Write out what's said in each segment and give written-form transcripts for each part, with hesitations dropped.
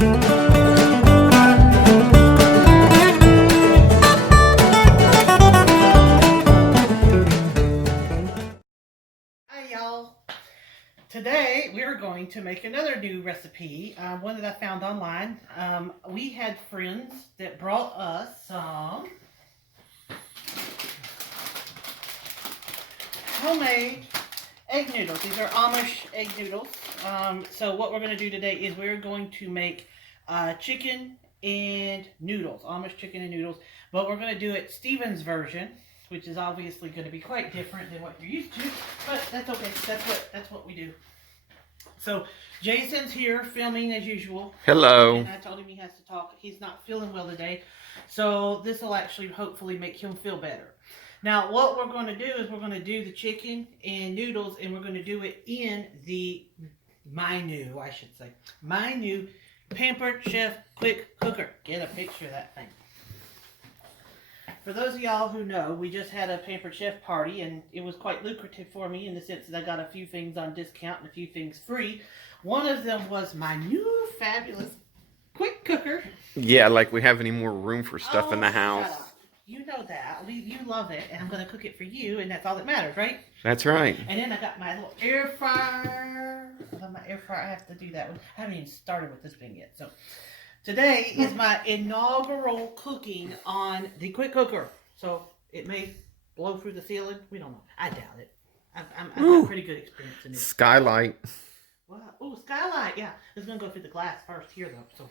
Hi y'all. Today we're going to make another new recipe, one that I found online. We had friends that brought us some homemade egg noodles. These are Amish egg noodles. So what we're going to do today is we're going to make chicken and noodles, Amish chicken and noodles, but we're going to do it Steven's version, which is obviously going to be quite different than what you're used to, but that's okay. That's what we do. So Jason's here filming as usual. Hello. And I told him he has to talk. He's not feeling well today, so this will actually hopefully make him feel better. Now what we're going to do is we're going to do the chicken and noodles, and we're going to do it in my new Pampered Chef quick cooker. Get a picture of that thing. For those of y'all who know, we just had a Pampered Chef party, and it was quite lucrative for me in the sense that I got a few things on discount and a few things free. One of them was my new fabulous quick cooker. Yeah, like we have any more room for stuff in the house. Shut up. You know that. You love it, and I'm going to cook it for you, and that's all that matters, right? That's right. And then I got my little air fryer. My air fryer, I have to do that one. I haven't even started with this thing yet. So today is my inaugural cooking on the quick cooker. So it may blow through the ceiling. We don't know. I doubt it. I've got pretty good experience in this. Skylight. Wow. Oh, skylight. Yeah. It's going to go through the glass first here, though. So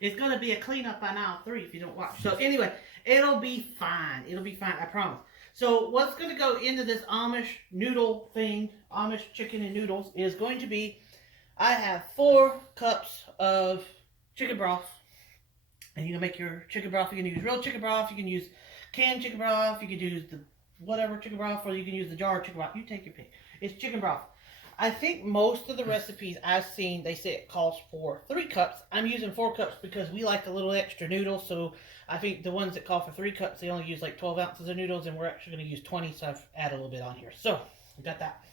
it's going to be a cleanup on aisle 3 if you don't watch. So anyway, it'll be fine. It'll be fine. I promise. So what's going to go into this Amish noodle thing, Amish chicken and noodles, is going to be, I have 4 cups of chicken broth. And you can make your chicken broth. You can use real chicken broth. You can use canned chicken broth. You can use the whatever chicken broth, or you can use the jar chicken broth. You take your pick. It's chicken broth. I think most of the recipes I've seen, they say it calls for 3 cups. I'm using 4 cups because we like a little extra noodle. So I think the ones that call for 3 cups, they only use like 12 ounces of noodles, and we're actually going to use 20. So I've added a little bit on here. So I've got that.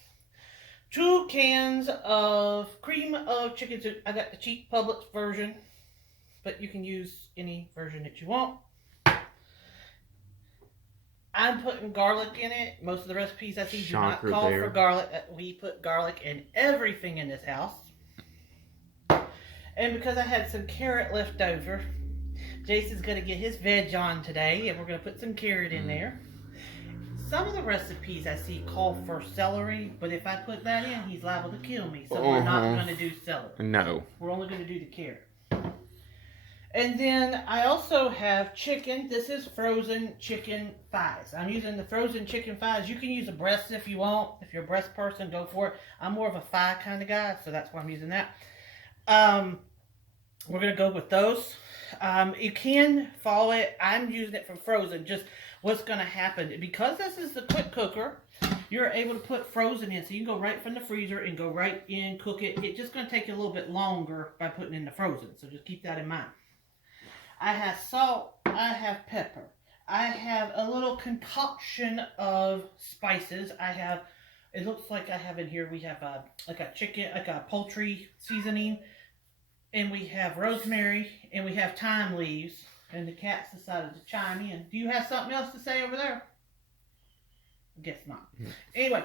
2 cans of cream of chicken soup. I got the cheap Publix version, but you can use any version that you want. I'm putting garlic in it. Most of the recipes I see do not call for garlic. We put garlic in everything in this house. And because I had some carrot left over, Jason's going to get his veg on today, and we're going to put some carrot in there. Some of the recipes I see call for celery, but if I put that in, he's liable to kill me. So we're not going to do celery. No. We're only going to do the carrot. And then I also have chicken. This is frozen chicken thighs. I'm using the frozen chicken thighs. You can use a breast if you want. If you're a breast person, go for it. I'm more of a thigh kind of guy, so that's why I'm using that. We're going to go with those. You can follow it. I'm using it from frozen. Just what's going to happen. Because this is the quick cooker, you're able to put frozen in. So you can go right from the freezer and go right in, cook it. It's just going to take you a little bit longer by putting in the frozen. So just keep that in mind. I have salt, I have pepper, I have a little concoction of spices. I have, it looks like I have in here, we have like a poultry seasoning, and we have rosemary, and we have thyme leaves, and the cat's decided to chime in. Do you have something else to say over there? I guess not. Anyway,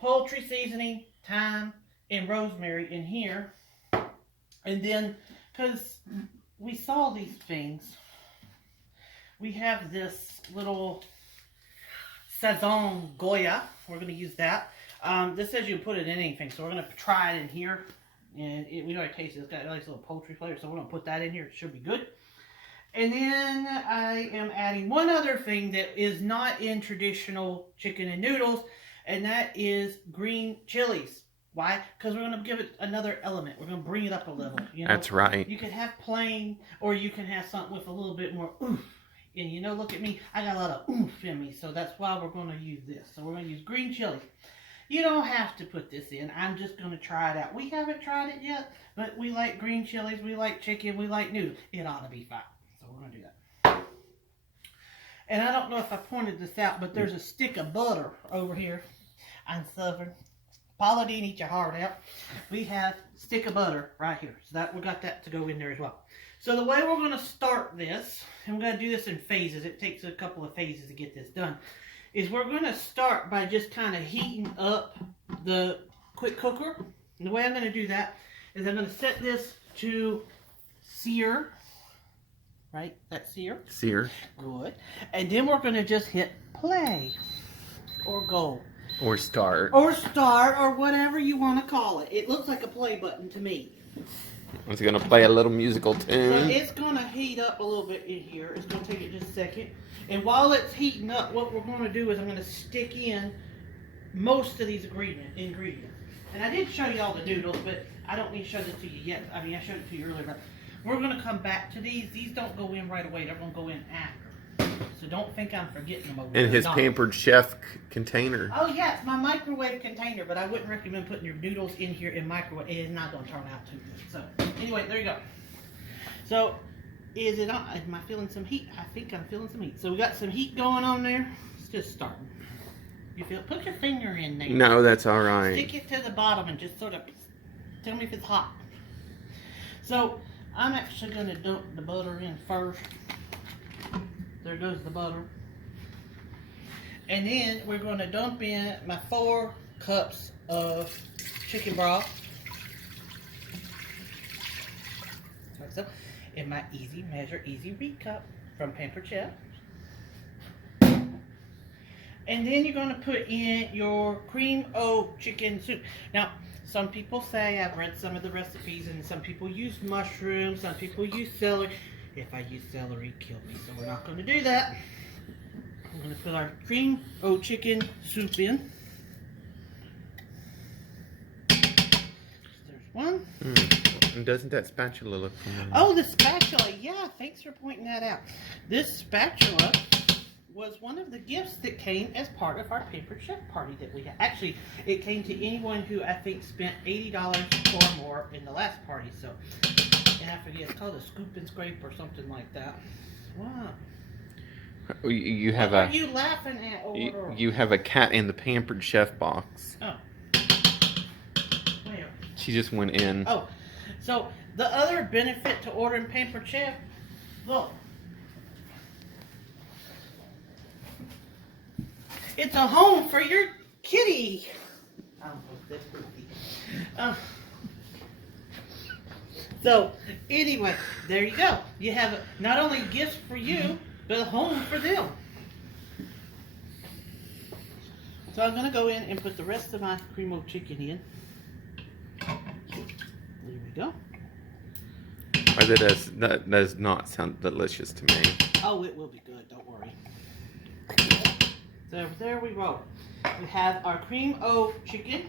poultry seasoning, thyme, and rosemary in here, and then, because we saw these things, we have this little Sazon Goya. We're going to use that. This says you can put it in anything, so we're going to try it in here. And we already tasted it. It's got a nice little poultry flavor, so we're going to put that in here. It should be good. And then I am adding one other thing that is not in traditional chicken and noodles, and that is green chilies. Why? Because we're going to give it another element. We're going to bring it up a level. You know? That's right. You can have plain, or you can have something with a little bit more oomph. And you know, look at me. I got a lot of oomph in me, so that's why we're going to use this. So we're going to use green chilies. You don't have to put this in. I'm just going to try it out. We haven't tried it yet, but we like green chilies. We like chicken. We like noodles. It ought to be fine. So we're going to do that. And I don't know if I pointed this out, but there's a stick of butter over here. I'm Southern. Paula didn't eat your heart out. We have stick of butter right here. So that we got that to go in there as well. So the way we're going to start this, and we're going to do this in phases. It takes a couple of phases to get this done. Is we're going to start by just kind of heating up the quick cooker. And the way I'm going to do that is I'm going to set this to sear. Right? That's sear. Sear. Good. And then we're going to just hit play. Or go. Or start. Or start, or whatever you want to call it. It looks like a play button to me. It's going to play a little musical So tune. it's going to heat up a little bit in here. It's going to take it just a second. And while it's heating up, what we're going to do is I'm going to stick in most of these ingredients. And I did show you all the noodles, but I don't need to show this to you yet. I mean, I showed it to you earlier, but we're going to come back to these. These don't go in right away. They're going to go in after. So don't think I'm forgetting them over And his there. Pampered Chef container. Oh yeah, it's my microwave container, but I wouldn't recommend putting your noodles in here in microwave. It's not going to turn out too good. So anyway, there you go. So is it on? Am I feeling some heat? I think I'm feeling some heat. So we got some heat going on there. It's just starting. You feel? Put your finger in there. No, that's all right. Stick it to the bottom and just sort of tell me if it's hot. So I'm actually going to dump the butter in first. There goes the butter. And then we're going to dump in my 4 cups of chicken broth. Like so. In my easy measure, easy read cup from Pampered Chef. And then you're going to put in your cream o chicken soup. Now, some people say, I've read some of the recipes, and some people use mushrooms, some people use celery. If I use celery, kill me, so we're not going to do that. We're going to put our cream o chicken soup in. There's one. And doesn't that spatula look familiar? Oh, the spatula. Yeah, thanks for pointing that out. This spatula was one of the gifts that came as part of our Pampered Chef party that we had. Actually, it came to anyone who I think spent $80 or more in the last party. So, and I forget, it's called a scoop and scrape or something like that. Wow. You have What are you laughing at? you have a cat in the Pampered Chef box. Oh. Where? She just went in. Oh. So, the other benefit to ordering Pampered Chef, look. It's a home for your kitty. I don't know if that's pretty. So, anyway, there you go. You have not only gifts for you, but a home for them. So I'm going to go in and put the rest of my cream of chicken in. There we go. That does not sound delicious to me. Oh, it will be good. Don't worry. So there we roll. We have our cream o chicken,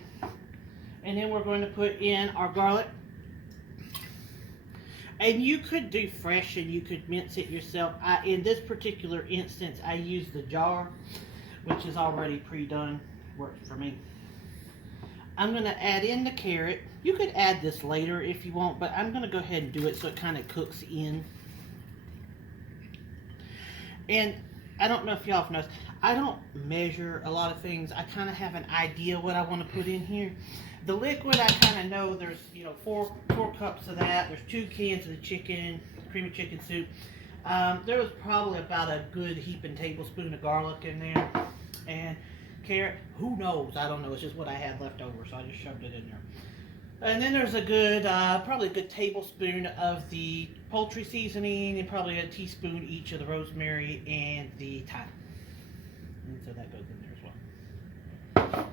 and then we're going to put in our garlic. And you could do fresh and you could mince it yourself. In this particular instance, I use the jar, which is already pre-done. Works for me. I'm going to add in the carrot. You could add this later if you want, but I'm going to go ahead and do it so it kind of cooks in. And I don't know if y'all have noticed, I don't measure a lot of things. I kind of have an idea what I want to put in here. The liquid, I kind of know there's, 4 cups of that. There's 2 cans of the chicken, cream of chicken soup. There was probably about a good heaping tablespoon of garlic in there. And carrot, who knows? I don't know. It's just what I had left over, so I just shoved it in there. And then there's a good, probably a good tablespoon of the poultry seasoning and probably a teaspoon each of the rosemary and the thyme. And so that goes in there as well.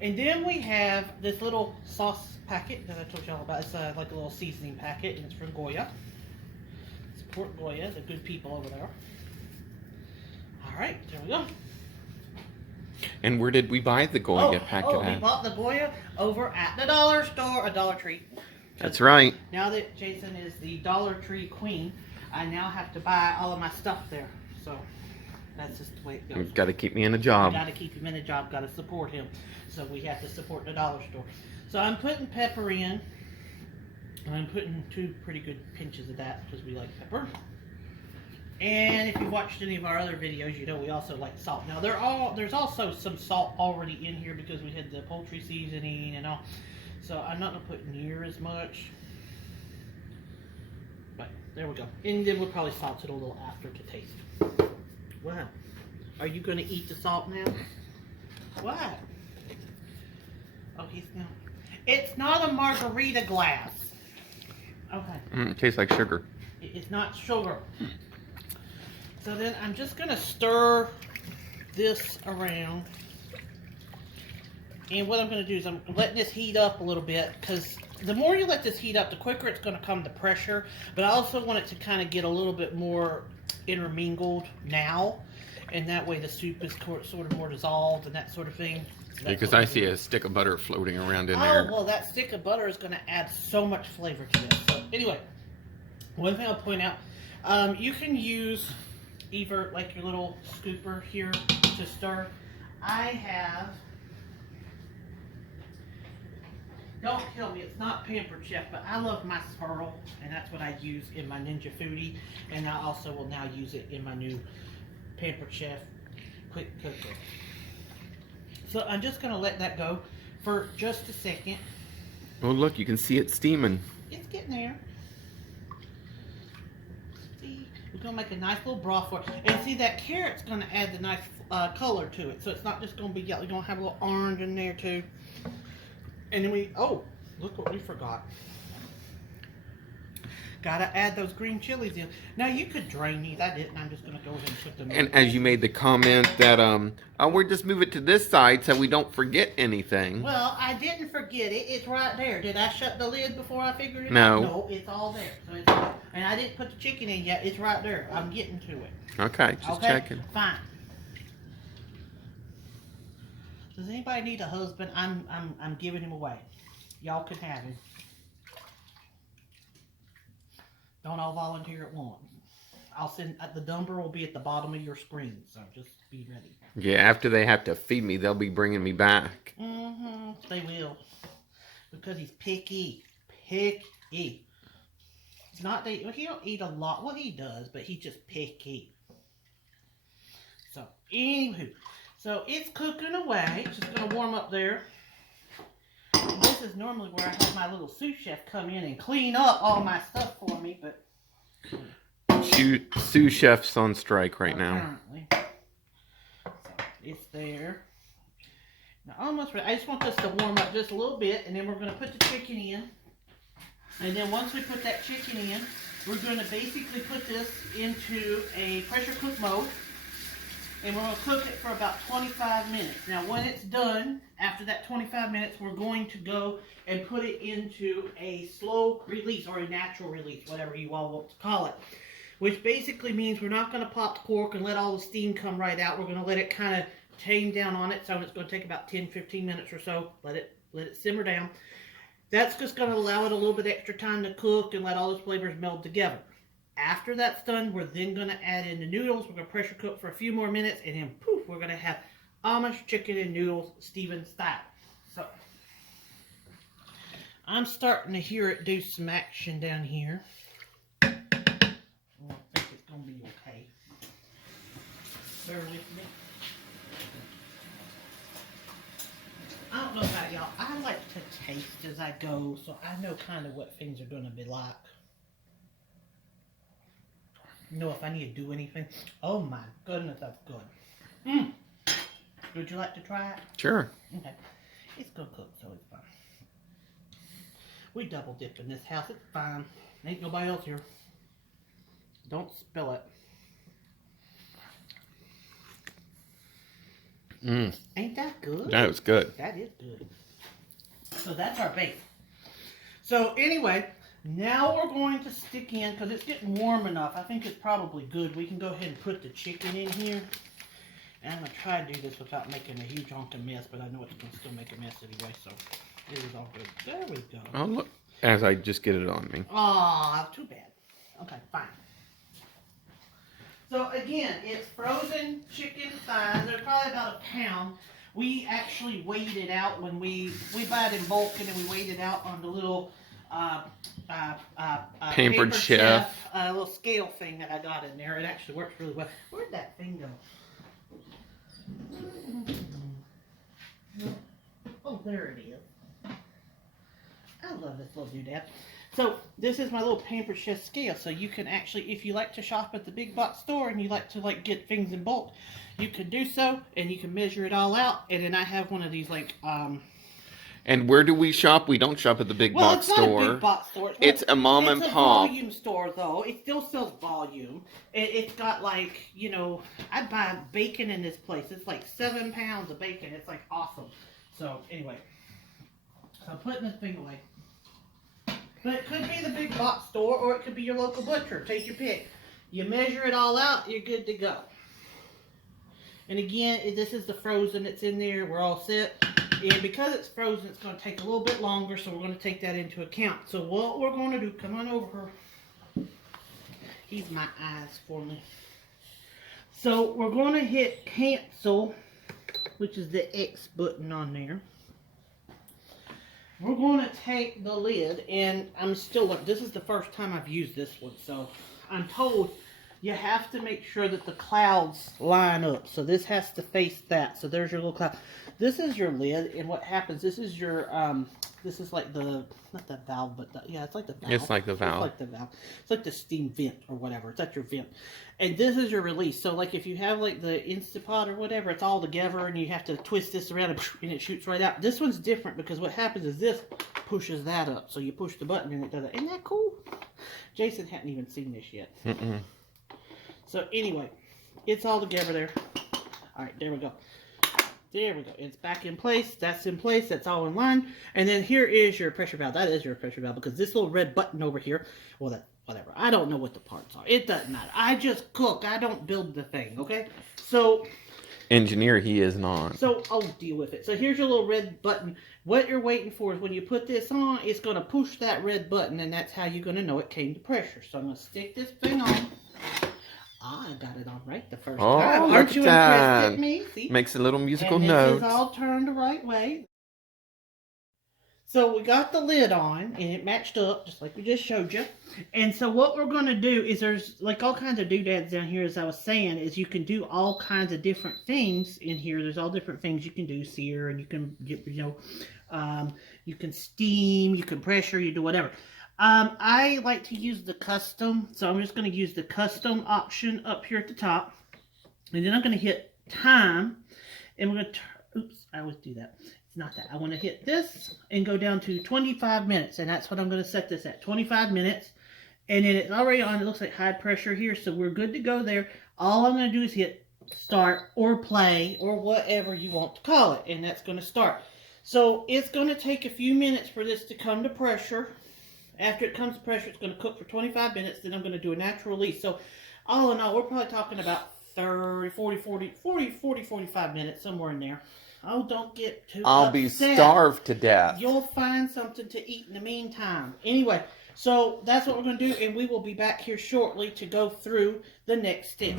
And then we have this little sauce packet that I told you all about. It's like a little seasoning packet, and it's from Goya. Support Goya, the good people over there. All right, there we go. And where did we buy the Goya packet we at? bought the Goya over at the dollar store, a Dollar Tree. That's right. Now that Jason is the Dollar Tree queen, I now have to buy all of my stuff there. So that's just the way it goes. You've got to keep me in a job. Got to keep him in a job, got to support him. So we have to support the dollar store. So I'm putting pepper in. And I'm putting 2 pretty good pinches of that because we like pepper. And if you've watched any of our other videos, you know we also like salt. Now there's also some salt already in here because we had the poultry seasoning and all. So I'm not gonna put near as much. But there we go. And then we'll probably salt it a little after to taste. Wow. Are you gonna eat the salt now? What? Oh, he's not. It's not a margarita glass. Okay. It tastes like sugar. It's not sugar. So then I'm just gonna stir this around. And what I'm gonna do is I'm letting this heat up a little bit, because the more you let this heat up, the quicker it's gonna come to pressure. But I also want it to kind of get a little bit more intermingled now. And that way the soup is sort of more dissolved and that sort of thing. So Because I see a stick of butter floating around in oh, there. well, that stick of butter is going to add so much flavor to this. So, anyway, one thing I'll point out, you can use either like your little scooper here to stir. I have, don't kill me, it's not Pampered Chef, but I love my swirl, and that's what I use in my Ninja Foodie, and I also will now use it in my new Pampered Chef quick cooker. So I'm just going to let that go for just a second. Oh, look, you can see it steaming. It's getting there. See, we're going to make a nice little broth for it. And see, that carrot's going to add the nice color to it. So it's not just going to be yellow. You're going to have a little orange in there too. And then oh, look what we forgot. Gotta add those green chilies in. Now you could drain these. I didn't. I'm just gonna go ahead and put them in. And as you made the comment that, oh, we'll just move it to this side so we don't forget anything. Well, I didn't forget it. It's right there. Did I shut the lid before I figured it No. out? No, it's all there. So and I didn't put the chicken in yet. It's right there. I'm getting to it. Okay, just checking. Fine. Does anybody need a husband? I'm giving him away. Y'all can have him. Don't all volunteer at once. I'll send, the number will be at the bottom of your screen, so just be ready. Yeah, after they have to feed me, they'll be bringing me back. Mm-hmm, they will. Because he's picky. Picky. It's not that, he don't eat a lot. Well, he does, but he's just picky. So, anywho. So, it's cooking away. It's just going to warm up there. And this is normally where I have my little sous chef come in and clean up all my stuff for me, but Sous chef's on strike right now. Apparently. So it's there. Now almost ready. I just want this to warm up just a little bit, and then we're going to put the chicken in. And then once we put that chicken in, we're going to basically put this into a pressure cook mode. And we're going to cook it for about 25 minutes. Now when it's done, after that 25 minutes, we're going to go and put it into a slow release or a natural release, whatever you all want to call it. Which basically means we're not going to pop the cork and let all the steam come right out. We're going to let it kind of tame down on its own. It's going to take about 10-15 minutes or so. Let it simmer down. That's just going to allow it a little bit extra time to cook and let all those flavors meld together. After that's done, we're then going to add in the noodles. We're going to pressure cook for a few more minutes, and then poof, we're going to have Amish chicken and noodles Steven style. So, I'm starting to hear it do some action down here. I think it's going to be okay. Bear with me. I don't know about y'all. I like to taste as I go, so I know kind of what things are going to be like. Know if I need to do anything. Oh my goodness, that's good. Would you like to try it? Sure. Okay. It's good cook, so it's fine. We double dip in this house. It's fine. Ain't nobody else here. Don't spill it. Ain't that good? That was good. That is good. So that's our base. So anyway, now we're going to stick in, because it's getting warm enough. I think it's probably good. We can go ahead and put the chicken in here. And I'm going to try to do this without making a huge honking mess, but I know it's going to still make a mess anyway, so it is all good. There we go. Oh, look. As I just get it on me. Aw, too bad. Okay, fine. So again, it's frozen chicken thighs. They're probably about a pound. We actually weighed it out when we buy it in bulk, and then we weighed it out on the little Pampered Chef. A little scale thing that I got in there. It actually works really well. Where'd that thing go? Oh, there it is. I love this little doodad. So this is my little Pampered Chef scale. So you can actually, if you like to shop at the big box store and you like to get things in bulk, you can do so, and you can measure it all out. And then I have one of these And where do we shop? We don't shop at the big box store. Well, it's not a big box store. It's a mom and pop. It's a volume store, though. It still sells volume. It's got like, you know, I buy bacon in this place. It's like 7 pounds of bacon. It's like awesome. So anyway, so I'm putting this thing away. But it could be the big box store, or it could be your local butcher. Take your pick. You measure it all out, you're good to go. And again, this is the frozen that's in there. We're all set. And because it's frozen, it's going to take a little bit longer, so we're going to take that into account. So what we're going to do, come on over here. He's my eyes for me. So we're going to hit cancel, which is the X button on there. We're going to take the lid, and this is the first time I've used this one, so I'm told you have to make sure that the clouds line up. So this has to face that. So there's your little cloud. This is your lid, and what happens, this is your, this is like the, not the valve, but yeah, it's like the valve. It's like the valve. It's like the valve. It's like the steam vent or whatever. It's at your vent. And this is your release. So like if you have like the Instapot or whatever, it's all together, and you have to twist this around, and it shoots right out. This one's different because what happens is this pushes that up. So you push the button, and it does it. Isn't that cool? Jason hadn't even seen this yet. Mm-mm. So anyway, it's all together there. All right, there we go. There we go. It's back in place. That's in place. That's all in line. And then here is your pressure valve. That is your pressure valve because this little red button over here, well, that whatever. I don't know what the parts are. It doesn't matter. I just cook. I don't build the thing, okay? So engineer he is not. So I'll deal with it. So here's your little red button. What you're waiting for is when you put this on, it's going to push that red button, and that's how you're going to know it came to pressure. So I'm going to stick this thing on. I got it on right the first time. Aren't you impressed at me? See? Makes a little musical and note. This is all turned the right way. So we got the lid on, and it matched up, just like we just showed you. And so what we're going to do is there's like all kinds of doodads down here, as I was saying, is you can do all kinds of different things in here. There's all different things you can do, sear, and you can, you can steam, you can pressure, you do whatever. I like to use the custom, so I'm just going to use the custom option up here at the top. And then I'm going to hit time, and we're going to, oops, I always do that. It's not that. I want to hit this and go down to 25 minutes, and that's what I'm going to set this at, 25 minutes. And then it's already on, it looks like high pressure here, so we're good to go there. All I'm going to do is hit start or play or whatever you want to call it, and that's going to start. So it's going to take a few minutes for this to come to pressure. After it comes to pressure, it's going to cook for 25 minutes. Then I'm going to do a natural release. So all in all, we're probably talking about 45 minutes, somewhere in there. Oh, don't get too I'll upset. be starved to death. You'll find something to eat in the meantime. Anyway, so that's what we're going to do, and we will be back here shortly to go through the next step.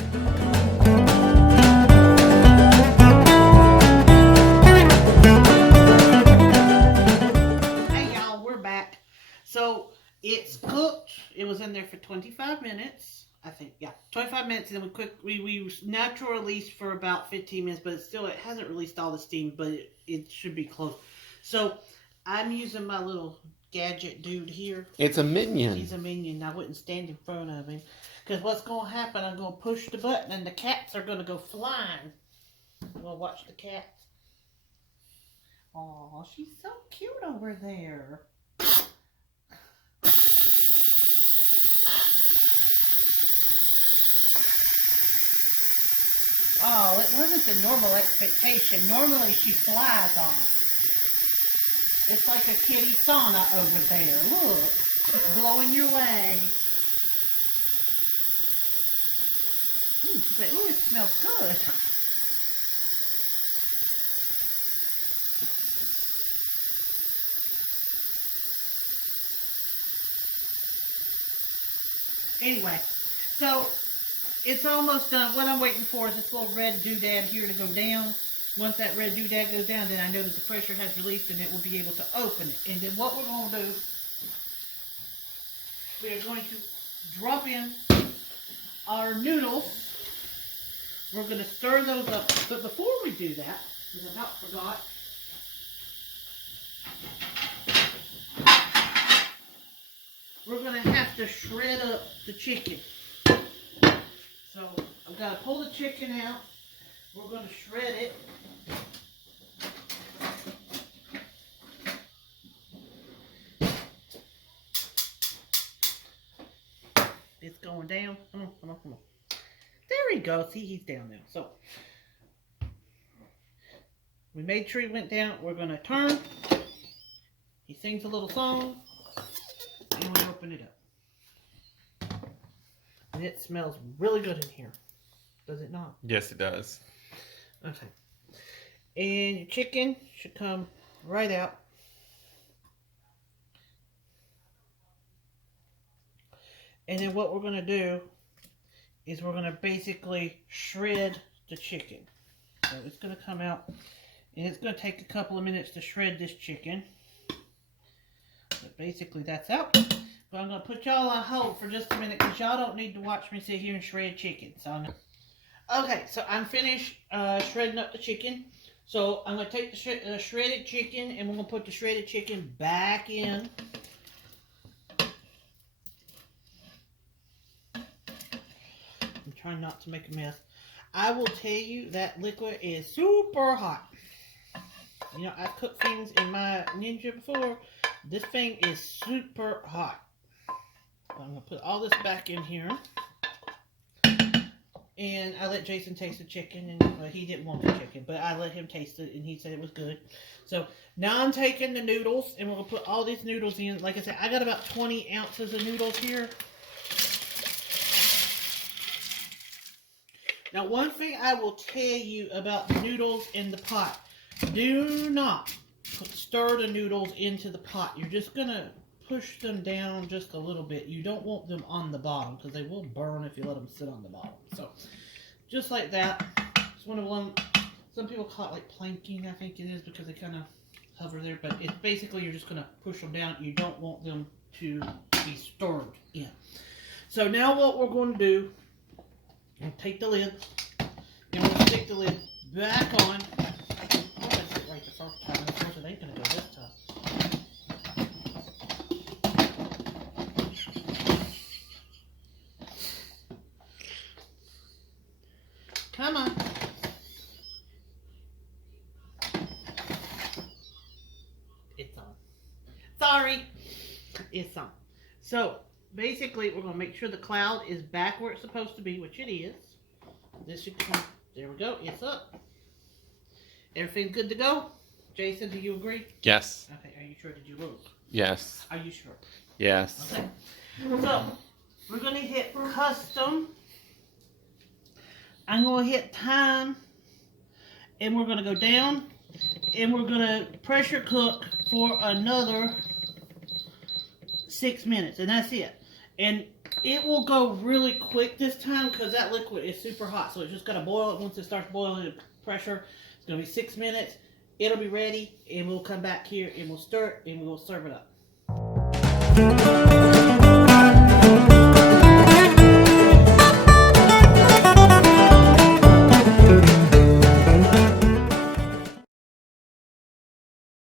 Hey, y'all, we're back. So it's cooked. It was in there for 25 minutes. I think, yeah, 25 minutes, and then we natural released for about 15 minutes, but it hasn't released all the steam, but it should be close. So I'm using my little gadget dude here. It's a minion. He's a minion. I wouldn't stand in front of him, because what's going to happen, I'm going to push the button, and the cats are going to go flying. I'm going to watch the cats. Oh, she's so cute over there. Oh, it wasn't the normal expectation. Normally she flies off. It's like a kitty sauna over there. Look, it's blowing your way. She's like, ooh, it smells good. Anyway, so it's almost done. What I'm waiting for is this little red doodad here to go down. Once that red doodad goes down, then I know that the pressure has released and it will be able to open it. And then what we're going to do we are going to drop in our noodles. We're going to stir those up. But before we do that, because I about forgot, we're going to have to shred up the chicken. So I've got to pull the chicken out. We're going to shred it. It's going down. Come on, come on, come on. There he goes. See, he's down now. So we made sure he went down. We're going to turn. He sings a little song. And we open it up. And it smells really good in here. Does it not? Yes, it does. Okay. And your chicken should come right out. And then what we're going to do is we're going to basically shred the chicken. So it's going to come out, and it's going to take a couple of minutes to shred this chicken. But basically that's out. But I'm going to put y'all on hold for just a minute because y'all don't need to watch me sit here and shred chicken. So okay, so I'm finished shredding up the chicken. So I'm going to take the shredded chicken, and we're going to put the shredded chicken back in. I'm trying not to make a mess. I will tell you that liquid is super hot. You know, I've cooked things in my Ninja before. This thing is super hot. So I'm going to put all this back in here. And I let Jason taste the chicken. And well, he didn't want the chicken, but I let him taste it, and he said it was good. So now I'm taking the noodles, and we're going to put all these noodles in. Like I said, I got about 20 ounces of noodles here. Now, one thing I will tell you about the noodles in the pot. Do not stir the noodles into the pot. You're just going to push them down just a little bit. You don't want them on the bottom because they will burn if you let them sit on the bottom. So, just like that. It's one of them. Some people call it like planking, I think it is, because they kind of hover there. But it's basically you're just going to push them down. You don't want them to be stirred in. So, now what we're going to do, we'll take the lid, and we'll stick the lid back on. Oh, that's it right the first time. Of course, it ain't going to go this time. Come on. It's on. Sorry. It's on. So, basically, we're going to make sure the cloud is back where it's supposed to be, which it is. This should come. There we go. It's up. Everything good to go? Jason, do you agree? Yes. Okay. Are you sure? Did you look? Yes. Are you sure? Yes. Okay. So, we're going to hit custom. I'm going to hit time. And we're going to go down. And we're going to pressure cook for another 6 minutes, and that's it. And it will go really quick this time because that liquid is super hot. So it's just got to boil it. Once it starts boiling at pressure, it's going to be 6 minutes. It'll be ready, and we'll come back here and we'll stir it, and we'll serve it up.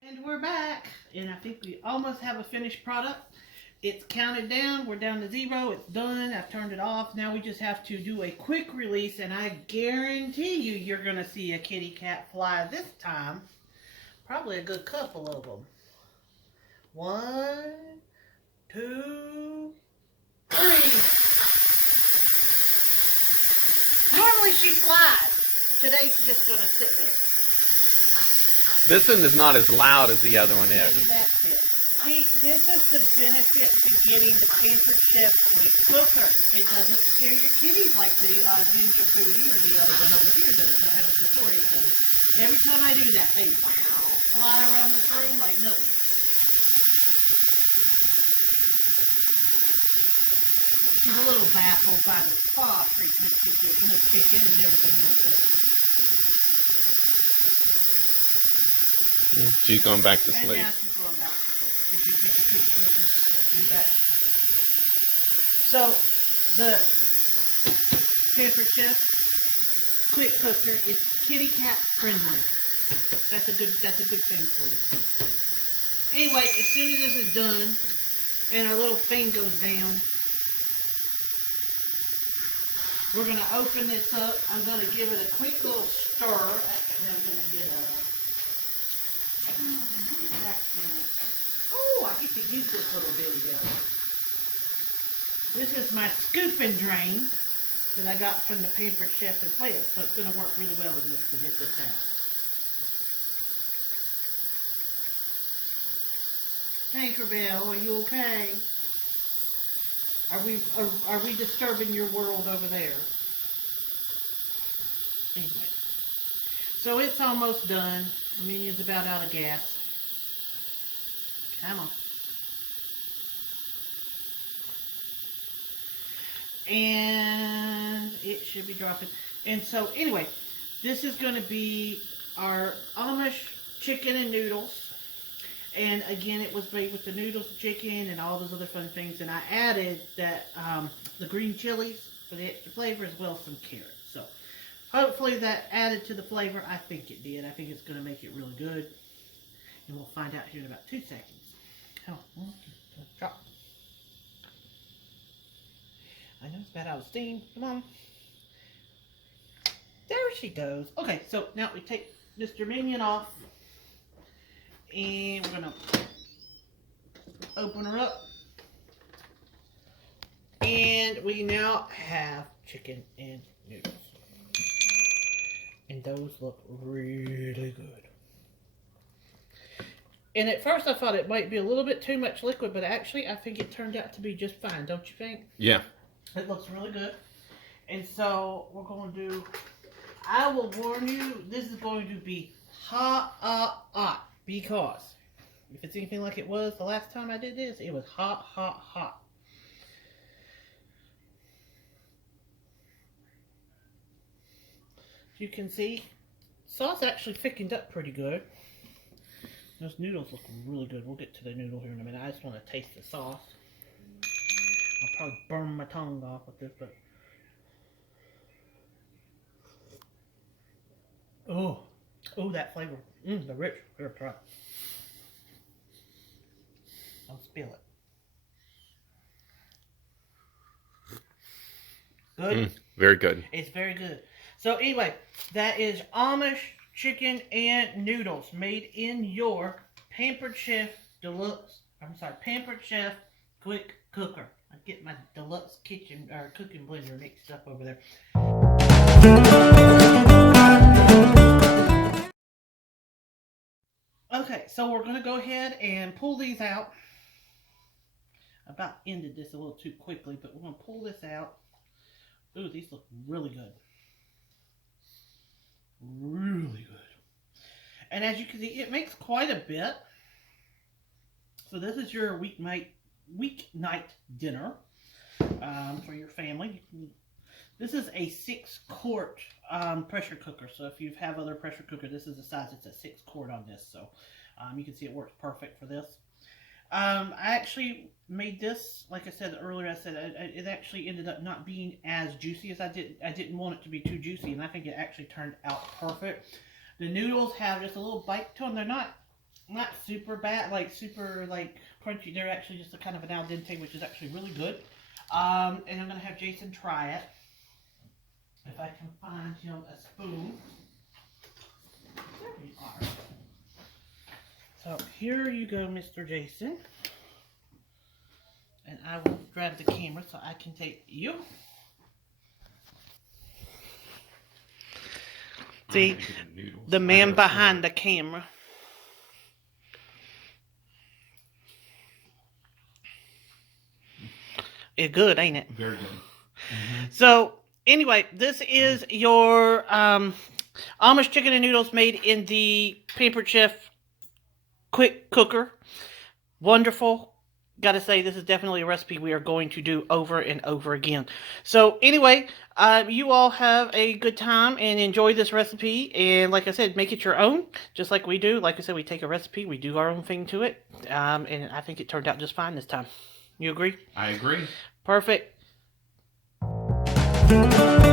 And we're back, and I think we almost have a finished product. It's counted down. We're down to 0. It's done. I've turned it off. Now we just have to do a quick release, and I guarantee you you're going to see a kitty cat fly this time. Probably a good couple of them. 1, 2, 3. Normally she flies. Today she's just going to sit there. This one is not as loud as the other one Maybe is. that's it. See, this is the benefit to getting the Pampered Chef Quick Cooker. It doesn't scare your kitties like the Ninja Foodie or the other one over here does it. So I have a tutorial that does it. Every time I do that, they fly around this room like nothing. She's a little baffled by the spa treatment she's getting, the chicken and everything else. But She's going back to and sleep. now she's going back to sleep. Did you take a picture of her? Do that. So the Pampered Chef quick cooker is kitty cat friendly. That's a good thing for you. Anyway, as soon as this is done and our little thing goes down, we're gonna open this up. I'm gonna give it a quick little stir. Actually, I'm gonna get a. Oh, I get to use this little bitty guy. This is my scoop and drain that I got from the Pampered Chef as well. So it's going to work really well in this to get this out. Tinkerbell, are you okay? Are we disturbing your world over there? Anyway. So it's almost done. I mean, it's about out of gas. Come on. And it should be dropping. And so anyway, this is going to be our Amish chicken and noodles. And again, it was made with the noodles, the chicken, and all those other fun things. And I added that the green chilies for the extra flavor, as well as some carrots. So hopefully that added to the flavor. I think it did. I think it's going to make it really good. And we'll find out here in about 2 seconds. Oh, drop. I know it's bad out of steam. Come on. There she goes. Okay, so now we take Mr. Minion off. And we're going to open her up. And we now have chicken and noodles. And those look really good. And at first I thought it might be a little bit too much liquid, but actually I think it turned out to be just fine, don't you think? Yeah. It looks really good. And so we're going to do, I will warn you, this is going to be hot, because if it's anything like it was the last time I did this, it was hot. You can see, sauce actually thickened up pretty good. Those noodles look really good. We'll get to the noodle here in a minute. I just want to taste the sauce. I'll probably burn my tongue off with this, but oh, that flavor. The rich. Here, try it. Don't spill it. Good? Very good. It's very good. So anyway, that is Amish chicken and noodles made in your Pampered Chef Pampered Chef quick cooker. I get my deluxe kitchen or cooking blender mixed up over there. Okay, so we're going to go ahead and pull these out. I about ended this a little too quickly, but we're going to pull this out. Ooh, these look really good. Really good. And as you can see, it makes quite a bit. So this is your weeknight dinner for your family. This is a 6-quart pressure cooker. So if you have other pressure cooker, this is the size. It's a 6-quart on this. So you can see it works perfect for this. I actually made this, like I said earlier, it actually ended up not being as juicy as I didn't want it to be too juicy, and I think it actually turned out perfect. The noodles have just a little bite to them. They're not super bad, super crunchy. They're actually just a kind of an al dente, which is actually really good. And I'm going to have Jason try it. If I can find him a spoon. There we are. So here you go, Mr. Jason. And I will grab the camera so I can take you. See, the man behind the camera. It's good, ain't it? Very good. So, anyway, this is your Amish chicken and noodles made in the Pampered Chef quick cooker. Wonderful. Gotta say, this is definitely a recipe we are going to do over and over again. So anyway, you all have a good time and enjoy this recipe. And like I said, make it your own, just like we do. Like I said, we take a recipe, we do our own thing to it. And I think it turned out just fine this time. You agree? I agree. Perfect. Bye.